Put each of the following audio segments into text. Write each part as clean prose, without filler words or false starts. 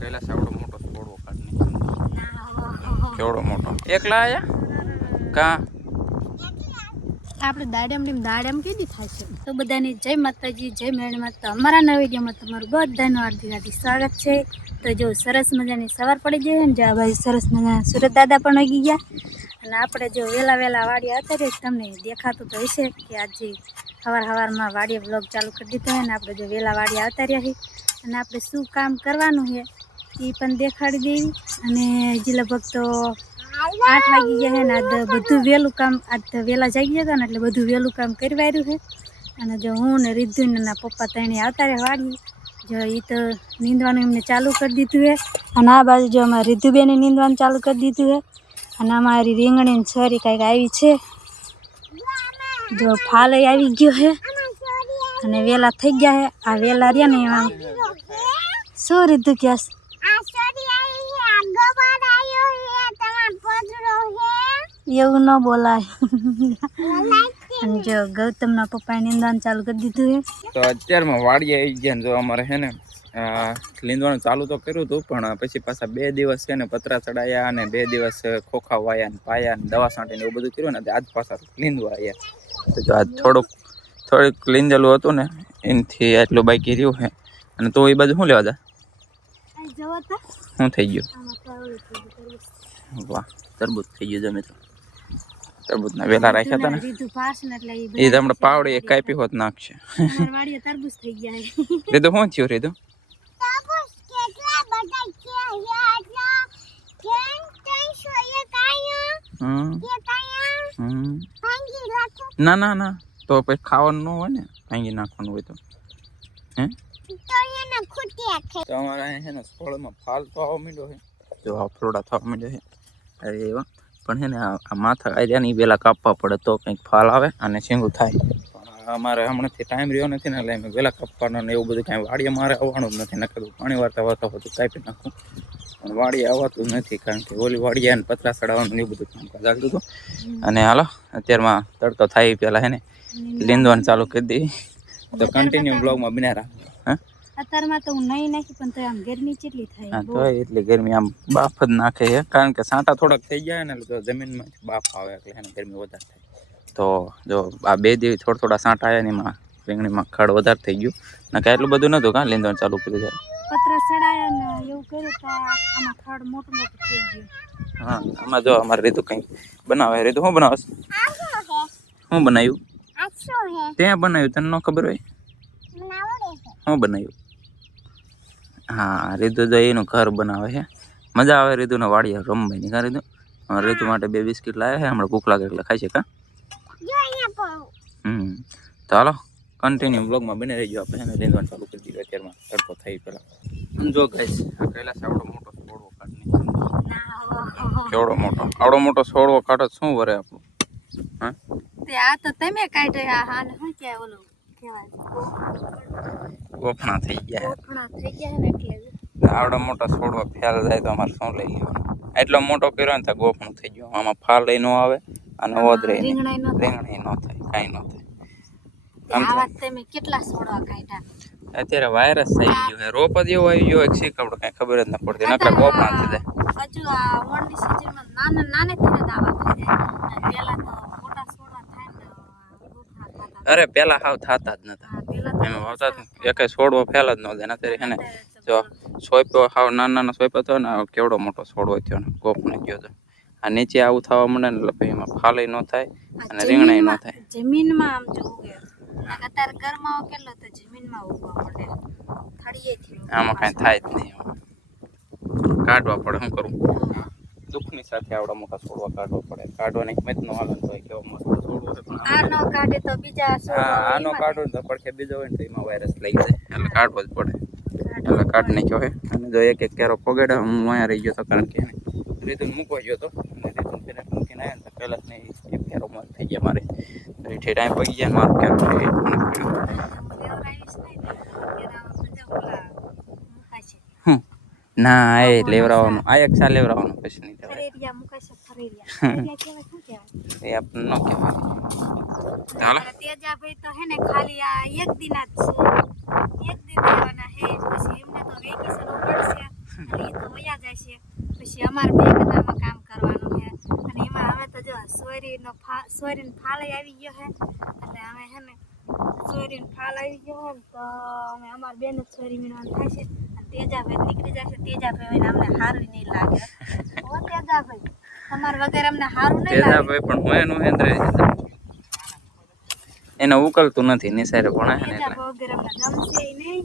કૈલાસ આવડો મોટો છોડવો કાઢને કેવડો મોટો એકલા આયા કા આપણે દાડમ કીધી થાય છે તો બધાની જય માતાજી જય મેળમાં તો અમારા નવા વિડીયોમાં તમારું બધાનું હાર્દિક સ્વાગત છે તો જો સરસ મજાની સવાર પડી ગઈ ને જ્યાં ભાઈ સરસ મજાના સુરત દાદા પણ વાગી ગયા અને આપણે જો વહેલા વાડી અત્યારે તમને દેખાતું તો હશે કે આજે સવારમાં વાડીએ વ્લોગ ચાલુ કરી દીધો હોય ને આપણે જો વહેલા વાડી આવતા રહ્યા અને આપણે શું કામ કરવાનું છે એ પણ દેખાડી દેવી અને હજી લગભગ તો 8 વાગી ગયા છે ને આજ બધું વહેલું કામ આજ વહેલા જાગી જતા ને એટલે બધું વહેલું કામ કરવાયું છે અને જો હું ને રીધુ ને પપ્પા ત્રણે આવતા રહ્યા વાડી જો એ તો નીંદવાનું એમને ચાલુ કરી દીધું છે અને આ બાજુ જો અમારે રીધુબેને નીંદવાનું ચાલુ કરી દીધું છે અને અમારી રીંગણી છરી કંઈક આવી છે જો ફાલે આવી ગયો છે અને વેલા થઈ ગયા છે આ વેલા રહ્યા ને એમાં શું રીધુ ક્યાસ એવું ન બોલાય જો ગૌતમના પપ્પાએ નીંદવાનું ચાલુ કરી દીધું છે તો અત્યારમાં વાડીએ આવી ગયા જો અમારે છે ને લીંદવાનું ચાલુ તો કર્યું હતું પણ પછી પાછા 2 દિવસ છે ને પતરા ચડાયા અને 2 દિવસ ખોખા વાયા ને પાયા ને દવા છાંટીને એવું બધું કર્યું ને આજ પાછા લીંદવા આવ્યા તો જો આજ થોડુંક લીંદેલું હતું ને એનાથી આટલું બાકી રહ્યું છે અને તો એ બાજુ શું લેવા જા શું થઈ ગયું વાહ તરબૂચ થઈ ગયું જમે તો તરબૂચના વેલા રાખ્યા હતા ને એ તો હમણાં પાવડી કાપી હોત નાખશે તરબૂચ થઈ ગયા રીધુ શું થયું રીધુ ના તો પછી ખાવાનું ન હોય ને ભાંગી નાખવાનું હોય તો હે તો અમારે અહીંયા છે ને ફળમાં ફાલ તો આવવા માંડ્યો છે જો આ ફ્લોડા થવા માંડ્યો છે અરે એવા પણ છે ને આ માથા આવ્યા ને એ પહેલાં કાપવા પડે તો કંઈક ફાલ આવે અને શીંગું થાય પણ અમારે હમણાંથી ટાઈમ રહ્યો નથી ને એટલે અમે વહેલા કાપવાનો ને એવું બધું કાંઈ વાડીએ મારે આવવાનું જ નથી નકર પાણી વારતા બધું કાપી નાખું પણ વાડીએ આવતું નથી કારણ કે ઓલી વાડીએ ને પતરા ચડાવવાનું એવું બધું કામ ચાલતું હતું અને હાલો અત્યારમાં તડકો થાય પહેલાં છે ને લીંદવાનું ચાલુ કરી દઈએ તો કન્ટિન્યુ બ્લોગમાં બન્યા રાખજો હા અત્યારમાં તો હું નહીં નાખી પણ તો આમ ગરમી કેટલી થાય હા તો એટલી ગરમી આમ બાફ જ નાખે છે કારણ કે સાંટા થોડાક થઈ ગયા ને તો જમીનમાંથી બાફ આવે એટલે એને ગરમી વધારે થાય તો જો આ 2 દિવસ થોડા સાંટા આવ્યા ને એમાં રીંગણીમાં ખડ વધારે થઈ ગયું નકા એટલું બધું નહોતું કાં લીંદવાનું ચાલુ કરી જાય પતરા ચડાયા ને એવું કર્યું તો આમાં ખડ મોટું થઈ ગયું હા આમાં જો અમારે રીધુ કંઈ બનાવે રીધુ શું બનાવે શું બનાવ્યું ત્યાં બનાવ્યું તને ન ખબર હોય શું બનાવ્યું હા રીધુ જો એનું ઘર બનાવે છે મજા આવે રીધુને વાડીએ રમવાની કા રીધુ રીધુ માટે 2 બિસ્કિટ લાવ્યા છે હમણાં ભૂખ લાગે એટલે ખાઈ છે કા તો હાલો કન્ટિન્યુ બ્લોગમાં બને રહીજો આપણે એને લીંદવાનું ચાલુ કરી દીધું અત્યારમાં તડકો થઈ પહેલાં જો ગાઈસ આ કૈલાસ આવડો મોટો છોડવો કાઢને આવડો મોટો છોડવો કાઢો શું વરે આપણું હા આ તો તમે કાઢ્યા હા ને શું કે ઓલું ગોફણા થઈ ગયા ને એટલે આવડો મોટો છોડવો ફેલ જાય તો અમારે શું લઈ લેવાનું એટલો મોટો કર્યો ને તો ગોફણું થઈ ગયું આમાં ફાલ ન આવે અને ઓદરે રીંગણી ન થાય કાંઈ ન થાય કેટલા છોડવા કાઢ્યા અત્યારે વાયરસ થઈ ગયો છે રોપ જ એવો આવી ગયો એક શીખવડો કઈ ખબર જ ન પડતી નકર ગોફણા થઈ જાય હજુ આ ઓણની સીઝનમાં નાનેથી જ આવા થઈ જાય પેલા તો મોટા છોડવા થાય ને ગોફણા થતા અરે પેલા હાવ થતા જ નતા એમાં વાવતા એકે છોડવો ફેલ જ ન જાય અત્યારે છે ને જો સોયપો હાવ નાના સોયપો થયો ને કેવડો મોટો છોડવો થયો ને ગોફણે ગયો તો આ નીચે આવું થવા મળે ને એટલે એમાં ફાલય ન થાય અને રીંગણાય ન થાય જમીનમાં આમ જોવું અત્યારે ગરમાવો કેટલો તો જમીનમાં ઉગવા મળે થળીએથી આમાં કાંઈ થાય જ નહીં કાઢવા પડે શું કરવું દુઃખની સાથે આવડા મોટા છોડવા કાઢવા પડે કાઢવાની હિંમત નો હાલે તો કેવો મસ્ત છોડવો છે પણ આ નો કાઢે તો બીજા આનો કાઢો ને તો પડખે બીજો હોય ને તો એમાં વાયરસ લઈ જાય એટલે કાઢવો જ પડે એટલે કાઢ નાખ્યો હોય અને જો એક કેરો પગડે હું અહીંયા રહી ગયો તો કારણ કે રીધુને મૂકવા ગયો હતો અને રીધુને ફેર મૂકીને આવ્યા ને તો પહેલાં જ નહીં એક કેરો મત થઈ ગયા મારે તો એ ટાઈમ પગી ગયા મારો કેરો ના એ લેવરાવાનું આ એક સા લેવરાવાનું પછી નહીં એ આપણને ન કહેવાય ચાલો તેજાભાઈ તો હે ને ખાલી આ એક દિન જ છે એક દિન રહેવાના હે પછી એમને તો વેકેશન પડશે અને એ તો વયા જાય છે. પછી અમારે બે કલાકમાં કામ કરવાનું છે અને એમાં હવે તો જો સોયરીનો ફાલ આવી ગયો છે એટલે અમે છે ને સોયરીનો ફાલ આવી ગયો હોય ને તો અમે અમારે બેન જ સોયરી વીણવાનું થાય છે અને તેજાભાઈ નીકળી જશે. તેજાભાઈ હોય ને અમને સારું નહીં લાગે. હો તેજાભાઈ, તમારા વગર અમને સારું નહીં લાગે. તેજાભાઈ પણ હું એનું હેન્દ્ર એને ઉકલતું નથી નિસારે ભણે છે ને એટલે તેજાભાઈ વગર અમને ગમશે નહીં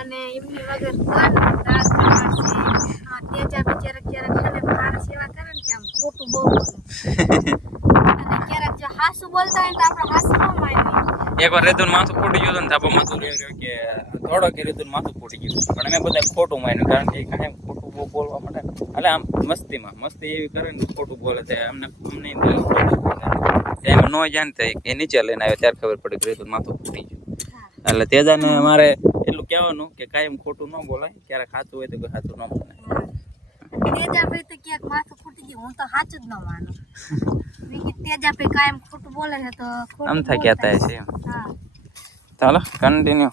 અને એમની વગર કોણ રાત કાઢશે. તેજાભાઈ ક્યારેક છે ને મારા સેવા કરે ને કે આમ ખોટું બહુ બોલે અને ક્યારેક જો હાસું બોલતા હોય ને તો આપણે હાસું ન માનીએ. એકવાર રેતું માથું ફૂટી ગયું હતું ને ધાબા માથું રહ્યો કે થોડો કે રેતું માથું ફૂટી ગયું પણ અમે બધા ખોટું માન્યું કારણ કે કાંઈ ખોટું બહુ બોલવા માટે એટલે આમ મસ્તી એવી કરે ને ખોટું બોલે તે અમને એમ ન જાણ થાય કે નીચે લઈને આવ્યો ત્યારે ખબર પડી કે રેતું માથું ફૂટી ગયું. એટલે તેજાને અમારે એટલું કહેવાનું કે કાંઈ ખોટું ન બોલાય, ક્યારેક સાચું હોય તો કોઈ સાચું ન બોલાય. તેજાભાઈ તો ક્યાંક માથું ફૂટી ગયું હું તો સાચું જ ન માનું. તેજાભાઈ કાયમ ખોટું બોલે છે તો આમ થાય કહેતા છે એમ. હા ચાલો કન્ટિન્યુ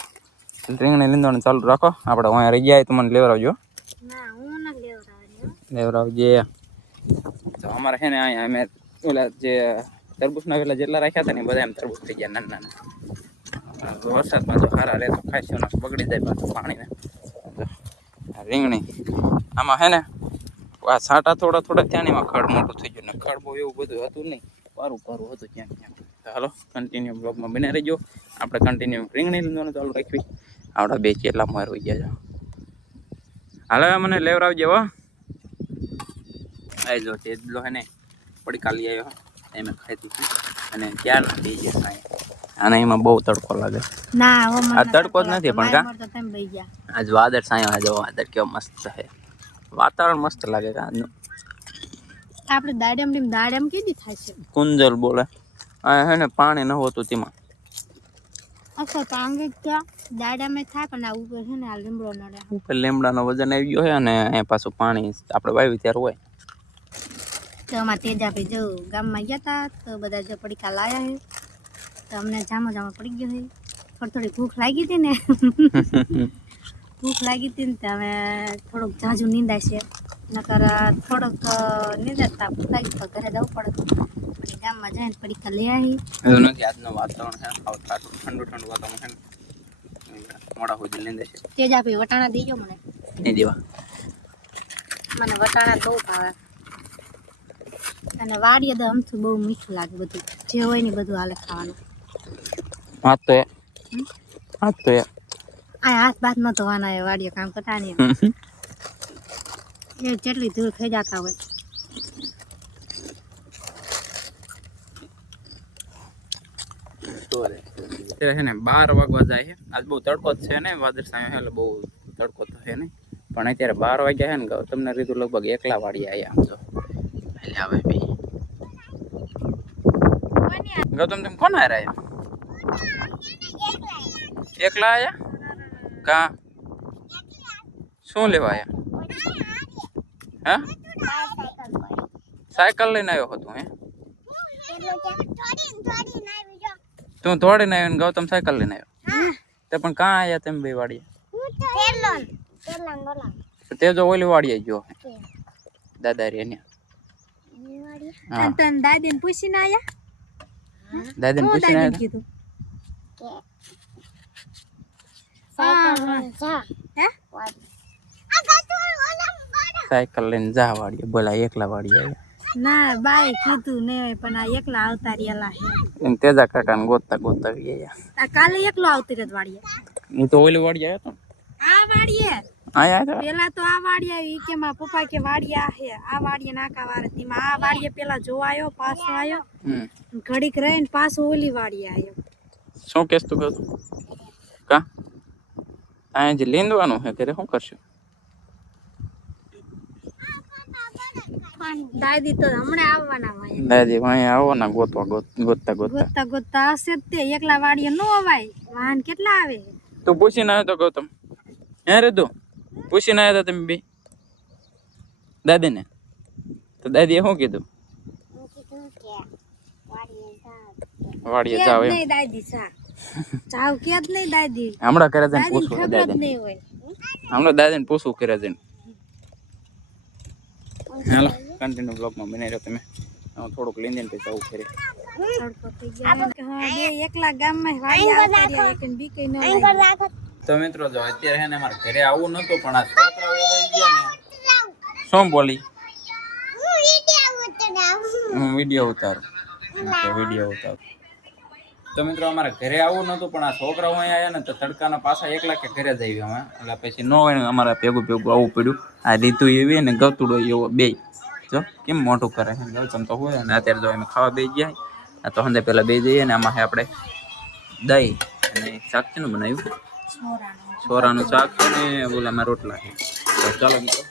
રીંગણી લીંદોને ચાલુ રાખો. આપણે અહીંયા રહી ગયા તો મને લેવડાવજો. ના હું ન લેવડાવવાની. લેવડાવજે. તો અમારે છે ને અહીંયા અમે ઓલા જે તરબૂચના વેલા જેટલા રાખ્યા હતા ને બધા એમ તરબૂચ થઈ ગયા નાના નાના. વરસાદમાં તો સારા રહે તો ખાઈશું ને બગડી જાય પાછું પાણીને. રીંગણી આમાં છે ને આ છાંટા થોડા થયા ને એમાં ખડ મોટું થઈ ગયું ને ખડ બહુ એવું બધું હતું નહીં, પારું હતું ક્યાંક ક્યાંક. તો હાલો કન્ટિન્યુ બ્લોગમાં બને રહીજો. આપણે કન્ટિન્યુ રીંગણી લીંદોને ચાલુ રાખવી. આપણા બે ચેલા માર હોઈ ગયા છે. હાલો મને લેવડાવજે હો. આવી જો તેજલો હે ને પડીકા લઈ આવ્યો એમ ખાતી અને ક્યાં નથી ગયા સાંઈ. અને એમાં બહુ તડકો લાગે. ના આ તડકો જ નથી પણ કા તો તમે બેહી ગયા. આજ વાદળ સાંયો જો વાદળ કેવો મસ્ત છે. વાતાવરણ મસ્ત લાગે છે આજનું. આપણે દાડમ કેદી થાય છે? કુંજલ બોલે આ હે ને પાણી ન હોતું તેમાં. અચ્છા તાંગે ક્યાં દાડમે થાય પણ આ ઉપર છે ને આ લીમડો નડે. ઉપર લીમડાનો વજન આવી ગયો છે અને અહીંયા પાછું પાણી આપણે વાવી ત્યારે હોય. તો અમારા તેજાભાઈ જો ગામમાં ગયા હતા તો બધા જો પડીકા લાયા છે તો અમને જામો પડી ગયો છે. થોડી ભૂખ લાગી હતી ને ભૂખ લાગી હતી ને તો અમે થોડુંક ઝાઝું નીંદાય છે નકર થોડોક નીંદાતા ભૂખ લાગી તો ઘરે જવું પડે પછી ગામમાં જઈને પડીકા લઈ આવી. એવું નથી આજનું વાતાવરણ છે ઠંડુ વાતાવરણ છે મોડા સુધી લીંદે છે. તેજાભાઈ વટાણા દેજો મને. નહીં દેવા. મને વટાણા બહુ ભાવે અને વાડીએ તો અમથું બહુ મીઠું લાગે બધું જે હોય ને બધું હાલે ખાવાનું. હાથ તો આ હાથ બાથ ન ધોવાના હોય વાડીએ કામ કરતા ને એ જેટલી ધૂળ થઈ જતા હોય. અત્યારે છે ને 12 વાગવા જાય છે. આજ બહુ તડકો જ છે ને વાદળ સામે એટલે બહુ તડકો તો છે નહીં પણ અત્યારે 12 વાગ્યા છે ને તમને રીતું લગભગ એકલા વાળી આવ્યા આમ તો એટલે આવે બી ગૌતમ તમે કોણ આવ્યા એકલા આયા કા શું લેવા આયા? હા સાયકલ લઈને આવ્યો હતો હે? તું દોડીને આવ્યો ને ગૌતમ સાયકલ લઈને આવ્યો તે પણ કાં આયા તેમ બે વાડીએ? તે જો ઓલી વાડીએ ગયો દાદા રે ને તન દાદીને પૂછીને આયા? દાદીને પૂછીને આવ્યા કીધું સાયકલ લઈને જા વાડીએ બોલા એકલા વાડીએ આવ્યા. ના બાય કીધું ને પણ આ એકલા આવતા રહેલા છે. એને તેજા કાકાને ગોતતા ગયા. આ કાલે એકલો આવતી રહેત વાડીએ. હું તો ઓલી વાડીએ આવ્યો તો આ વાડીએ આયા પેલા તો આ વાડીએ આવી કે મારા પપ્પા કે વાડીએ આ વાડીએ નાકા વાર હતી આ વાડીએ પેલા જોવા આવ્યો પાછો આવ્યો ઘડીક રહીને પાછો ઓલી વાડીએ આવ્યો. શું કેસ તું કહું કા અહીંયા જે લીંદવાનું છે ઘરે શું કરશું? દાદી તો હમણાં આવવાના હોય. દાદી અહીંયા આવો ને ગોતતા હશે તે એકલા વાડીએ ન અવાય વાહન કેટલા આવે. તું પૂછીને આવ્યો તો ગૌતમ હે રે તું પૂછીને આવ્યા હતા તમે બી દાદીને તો દાદીએ શું કીધું? વાડીએ જાવ એમ દાદી જાવ કે જ નહીં દાદી હમણાં કરે જઈને પૂછવું ખબર જ નહીં હોય. હમણાં દાદીને પૂછવું કરે જઈને હાલો કન્ટિન્યુ બ્લોગમાં બનાવી રહ્યો તમે. હું થોડુંક લીંદીને પછી આવું ફરી. તડકો થઈ ગયો કે હા બે એકલા ગામમાં વાડી આવતા રહ્યા એકને બીકે ન લાગે. તો મિત્રો જો અત્યારે હે ને અમારે ઘરે આવવું નતું પણ આ છોકરાઓ આવી ગયા ને. શું બોલી? હું વિડીયો ઉતારું. વિડીયો ઉતારું. તો મિત્રો અમારે ઘરે આવવું નતું પણ આ છોકરાઓ અહીંયા આવ્યા ને તો તડકાના પાછા એકલા કે ઘરે જ આવ્યા અમે. એટલે પછી ન હોય ને અમારે ભેગું આવવું પડ્યું. આ રીતુ એવી ને ગતુડો એવો બે જો કેમ મોટું કરે છે ગૌતમ તો હોય ને અત્યારે જો અમે ખાવા બે ગયા આ તો હંદે પહેલા બે જઈએ ને આમાં આપણે દહીં અને શાક છે ને બનાવ્યું છોરાનું શાક છે ને બોલામાં રોટલા છે. તો ચાલો મિત્રો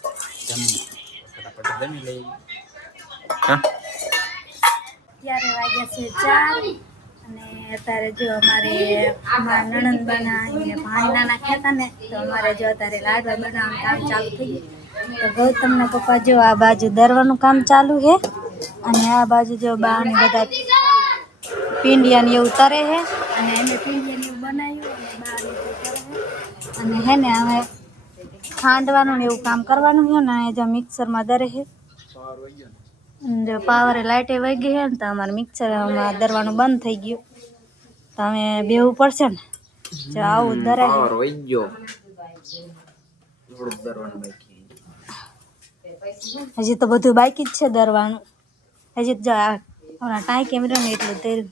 ફટાફટ જમી લઈએ. હા ત્યારે વાગ્યા છે 4 અને અત્યારે જો અમારે નણંદબાના અહીંયા ભાઈ નાના ખેતા ને તો અમારે જો અત્યારે લાડવા બનાવવાનું કામ ચાલુ થઈ ગયું. તો ગૌતમના પપ્પા જો આ બાજુ દરવાનું કામ ચાલુ છે અને આ બાજુ જો બા ને બધા પીંડિયા ને એવું તરે છે અને એને પીંડિયા ને એવું બનાવ્યું અને બા ને કરે છે અને હે ને હવે ખાંડવાનું ને એવું કામ કરવાનું છે ને જો મિક્સરમાં દરે છે. જો પાવરે લાઇટે વહી ગઈ છે ને તો અમારે મિક્સરમાં દરવાનું બંધ થઈ ગયું તો અમે બેવું પડશે ને જો આવું દરે પાવર વહી ગયો થોડુંક દરવાનું બાકી હજી તો બધું બાકી જ છે દરવાનું. હજી જો હમણાં ટાઈ કેમેરો ને એટલું તેરું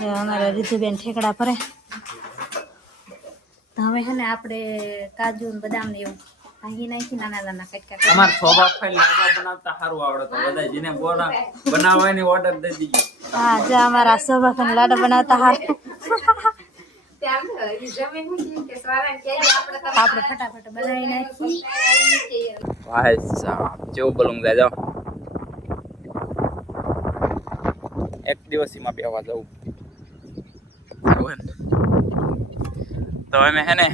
જો અમારા રીધુબેન ઠેકડા ભરે તો હવે છે ને આપણે કાજુ ને બદામ ને એવું ભાંગી નાખી નાના નાના કટકા. અમાર સોબા ફાઈલ લાડવા બનાવતા સારું આવડે તો બધા જેને બોલા બનાવવાની ઓર્ડર દઈ દીજો. હા જો અમારા સોભાખંડ લાડવા બનાવતા હાર આપણે ફટાફટ બનાવી નાખી. ભાઈ સાહેબ જેવું બોલું જાઓ એક દિવસીમાં બેવા જવું તો અમે હે ને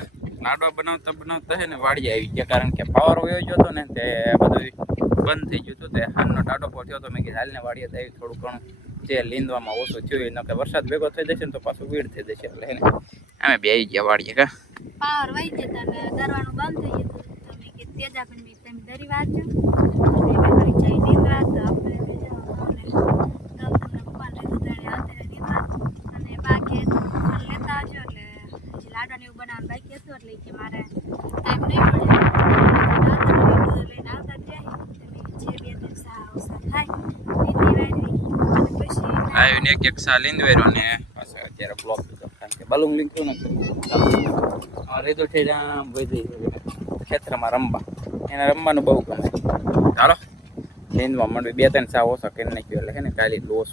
લાડવા બનાવતા હે ને વાડી આવી ગયા કારણ કે પાવર વયો ગયો હતો ને તે બધું બંધ થઈ ગયું હતું. તે હાલનો ટાટો પહોંચ્યો તો મેં કીધું હાલને વાડીએ આવી થોડું ઘણું જે લીંદવામાં ઓછું થયું ન કે વરસાદ ભેગો થઈ જશે ને તો પાછું ભીડ થઈ જશે એટલે એને અમે બે આવી ગયા વાડીએ. કા પાવર વહી જતા ને દરવાનું બંધ થઈ ગયું તો મેં કીધું તેજા પણ મેં તમે દરી વાંચો મેં કરી જઈ નીંદવા તો આપણે ગૌતમના પપ્પાને રીધુદાણે આવતા નીંદવા અને બાકી લેતા આવજો એટલે હજી લાડવાને એવું બનાવવાનું બાકી હતું એટલે કે મારે ટાઈમ નહીં મળે લઈને આવતા જ જાય તમે જે બે દિવસ ઓછા થાય નીંદી વાળવી પછી આવીને એક સા લીંદવેરો ને પાછો અત્યારે બ્લોક દીધો કારણ કે બલુંગ લીધું ને રીધું થઈ જામ વધી ખેતરમાં રમવા એને રમવાનું બહુ ગમે. ચાલો લીંદવા માંડવી 2-3 સા ઓછા કરી નાખ્યો એટલે કે ને કાલે એટલું ઓછું